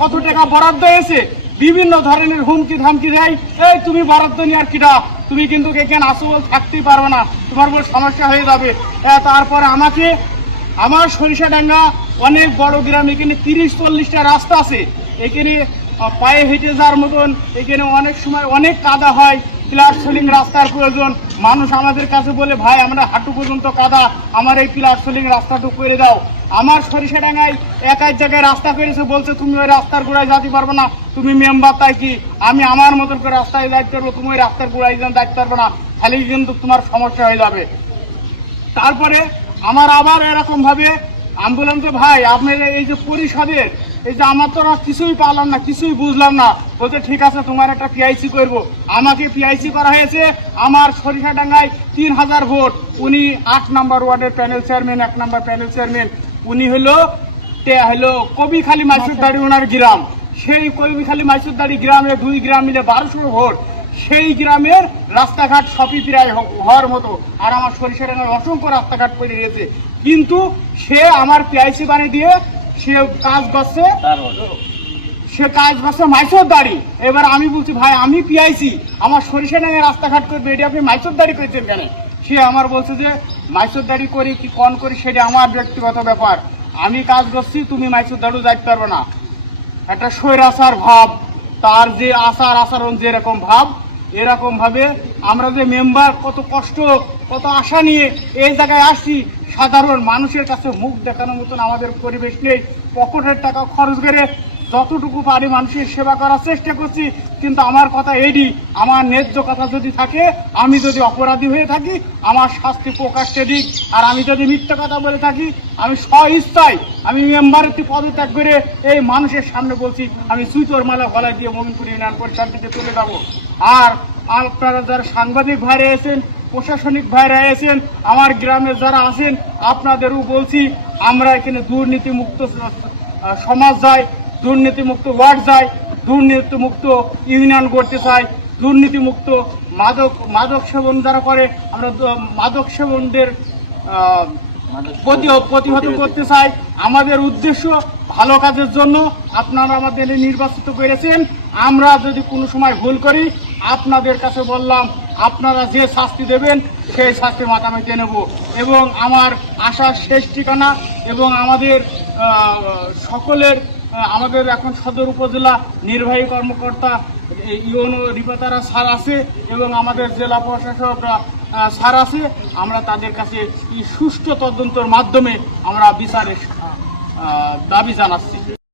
কত টাকা বরাদ্দ হয়েছে, বিভিন্ন ধরনের হুমকি ধামকি দেয়, এই তুমি বরাদ্দ নিয়ে আর কিটা, তুমি কিন্তু এখানে আসো বল থাকতেই পারবে না, তোমার বল সমস্যা হয়ে যাবে। তারপরে আমাকে আমার সরিষাডাঙ্গা অনেক বড় গ্রাম, এখানে 30-40টা রাস্তা আছে, এখানে পায়ে হেঁটে যাওয়ার মতন, এখানে অনেক সময় অনেক কাদা হয়, প্লাট সোলিং রাস্তার প্রয়োজন। মানুষ আমাদের কাছে বলে ভাই আমরা হাঁটু পর্যন্ত কাদা, আমার এই প্লাট সোলিং রাস্তাটুকু করে দাও। আমার সরিষাডাঙ্গায় এক জায়গায় রাস্তা করেছে, বলছে তুমি ওই রাস্তার গোড়ায় যেতে পারবে না, তুমি মেম্বার, তাই কি আমি আমার মতন করে রাস্তায় যাইতে পারবো, তুমি ওই রাস্তার গোড়ায় যাইতে পারবে না, খালি কিন্তু তোমার সমস্যা হয়ে যাবে। তারপরে আমার আবার এরকম ভাবে অ্যাম্বুলেন্সে ভাই আপনার এই যে পরিষদের এই যে আমার তো কিছুই পারলাম না, কিছুই বুঝলাম না, বলতে ঠিক আছে তোমার একটা পিআইসি করবো। আমাকে পিআইসি করা হয়েছে আমার সরিষাডাঙ্গায় 3000 ভোট। উনি 8 নম্বর ওয়ার্ডের প্যানেল চেয়ারম্যান, 1 নম্বর প্যানেল চেয়ারম্যান, উনি হলো কবিখালী মাইসুরদাড়ি ওনার গ্রাম। সেই কবিখালী মাইসুরদাড়ি গ্রামে 2 গ্রাম মিলে 1200 ভোট। সেই গ্রামের রাস্তাঘাট সবই প্রায় হওয়ার মতো, আর আমার সরিষাডাঙ্গায় অসংখ্য রাস্তাঘাট পড়ে রয়েছে, কিন্তু সে আমার পিআইসি বানিয়ে দিয়ে সে কাজ করছে মাইসুরদাড়ি। এবার আমি বলছি ভাই আমি পিআইসি, আমার সরিষাডাঙ্গায় রাস্তাঘাট করবে, এটি আপনি মাইসুরদাড়ি করেছেন কেন? সে আমার বলছে যে মাইসুরদাড়ি করি কি কন করি সেটা আমার ব্যক্তিগত ব্যাপার, আমি কাজ করছি, তুমি মাইসুরদাড়িও যাইতে পারবে না। একটা স্বৈরাচার ভাব, তার যে আচরণ যেরকম ভাব, এরকম ভাবে আমরা যে মেম্বার কত কষ্ট কত আশা নিয়ে এই জায়গায় আসছি, সাধারণ মানুষের কাছে মুখ দেখানোর মতন আমাদের পরিবেশ নেই। পকেটের টাকা খরচ করে যতটুকু পারি মানুষের সেবা করার চেষ্টা করছি, কিন্তু আমার কথা এডি, আমার ন্যায্য কথা যদি থাকে, আমি যদি অপরাধী হয়ে থাকি আমার শাস্তি প্রকাশ্যে দিক, আর আমি যদি মিথ্যা কথা বলে থাকি আমি স্ব-ইচ্ছায় আমি মেম্বারের পদত্যাগ করে এই মানুষের সামনে বলছি আমি সুইতোর মালা গলায় দিয়ে মোমিনপুর ইউনিয়ন পরিষদ থেকে চলে যাবো। আর আপনারা যারা সাংবাদিক ভাইরা এসেছেন, প্রশাসনিক ভাইরা এসেছেন, আমার গ্রামে যারা আছেন, আপনাদেরও বলছি আমরা এখানে দুর্নীতিমুক্ত সমাজ চাই, দুর্নীতিমুক্ত ওয়ার্ড চাই, দুর্নীতিমুক্ত ইউনিয়ন করতে চাই, দুর্নীতিমুক্ত মাদক সেবন যারা করে আমরা মাদক সেবনদের প্রতিহত করতে চাই। আমাদের উদ্দেশ্য ভালো কাজের জন্য আপনারা আমাদের নির্বাচিত করেছেন। আমরা যদি কোনো সময় ভুল করি আপনাদের কাছে বললাম, আপনারা যে শাস্তি দেবেন সেই শাস্তি মাথা মেটে নেব। এবং আমার আশার শেষ ঠিকানা এবং আমাদের সকলের আমাদের এখন সদর উপজেলা নির্বাহী কর্মকর্তা ইউনো রিপাতারা স্যার আছে এবং আমাদের জেলা প্রশাসক স্যার আছে, আমরা তাদের কাছে সুষ্ঠু তদন্তের মাধ্যমে আমরা বিচারের দাবি জানাচ্ছি।